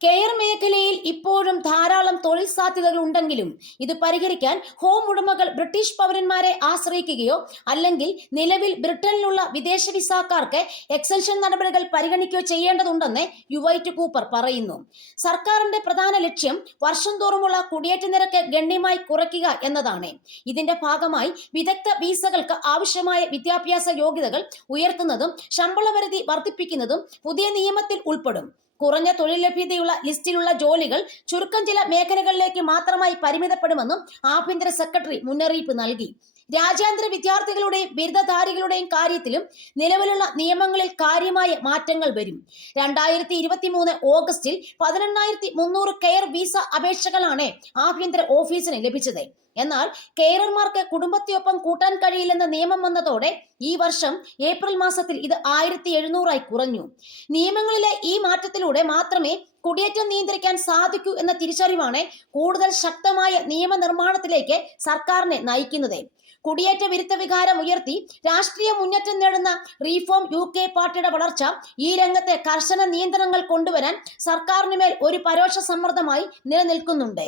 Care മേഖലയിൽ ഇപ്പോഴും ധാരാളം തൊഴിൽ സാധ്യതകൾ ഉണ്ടെങ്കിലും ഇത് പരിഹരിക്കാൻ ഹോം ഉടമകൾ ബ്രിട്ടീഷ് പൗരന്മാരെ ആശ്രയിക്കുകയോ അല്ലെങ്കിൽ നിലവിൽ ബ്രിട്ടനിലുള്ള വിദേശ വിസാക്കാർക്ക് എക്സൻഷൻ നടപടികൾ പരിഗണിക്കുകയോ ചെയ്യേണ്ടതുണ്ടെന്ന് യുവൈറ്റ് കൂപ്പർ പറയുന്നു. സർക്കാരിന്റെ പ്രധാന ലക്ഷ്യം വർഷം തോറുമുള്ള കുടിയേറ്റ നിരക്ക് ഗണ്യമായി കുറയ്ക്കുക എന്നതാണ്. ഇതിന്റെ ഭാഗമായി വിദഗ്ധ വിസകൾക്ക് ആവശ്യമായ വിദ്യാഭ്യാസ യോഗ്യതകൾ ഉയർത്തുന്നതും ശമ്പള പരിധി വർദ്ധിപ്പിക്കുന്നതും പുതിയ നിയമത്തിൽ ഉൾപ്പെടും. കുറഞ്ഞ തൊഴിൽ ലഭ്യതയുള്ള ലിസ്റ്റിലുള്ള ജോലികൾ ചുരുക്കം ചില മേഖലകളിലേക്ക് മാത്രമായി പരിമിതപ്പെടുമെന്നും ആഭ്യന്തര സെക്രട്ടറി മുന്നറിയിപ്പ് നൽകി. രാജ്യാന്തര വിദ്യാർത്ഥികളുടെയും ബിരുദധാരികളുടെയും കാര്യത്തിലും നിലവിലുള്ള നിയമങ്ങളിൽ കാര്യമായ മാറ്റങ്ങൾ വരും. രണ്ടായിരത്തി ഇരുപത്തി മൂന്ന് ഓഗസ്റ്റിൽ പതിനെണ്ണായിരത്തി മുന്നൂറ് കെയർ വിസ അപേക്ഷകളാണ് ആഭ്യന്തര ഓഫീസിന് ലഭിച്ചത്. എന്നാൽ കെയറർമാർക്ക് കുടുംബത്തെയൊപ്പം കൂട്ടാൻ കഴിയില്ലെന്ന നിയമം വന്നതോടെ ഈ വർഷം ഏപ്രിൽ മാസത്തിൽ ഇത് ആയിരത്തി എഴുന്നൂറായി കുറഞ്ഞു. നിയമങ്ങളിലെ ഈ മാറ്റത്തിലൂടെ മാത്രമേ കുടിയേറ്റം നിയന്ത്രിക്കാൻ സാധിക്കൂ എന്ന തിരിച്ചറിവാണ് കൂടുതൽ ശക്തമായ നിയമനിർമ്മാണത്തിലേക്ക് സർക്കാരിനെ നയിക്കുന്നത്. കുടിയേറ്റ വിരുദ്ധ വികാരം ഉയർത്തി രാഷ്ട്രീയ മുന്നേറ്റം നേടുന്ന റീഫോം യു കെ പാർട്ടിയുടെ വളർച്ച ഈ രംഗത്തെ കർശന നിയന്ത്രണങ്ങൾ കൊണ്ടുവരാൻ സർക്കാരിന് മേൽ ഒരു പരോക്ഷ സമ്മർദ്ദമായി നിലനിൽക്കുന്നുണ്ട്.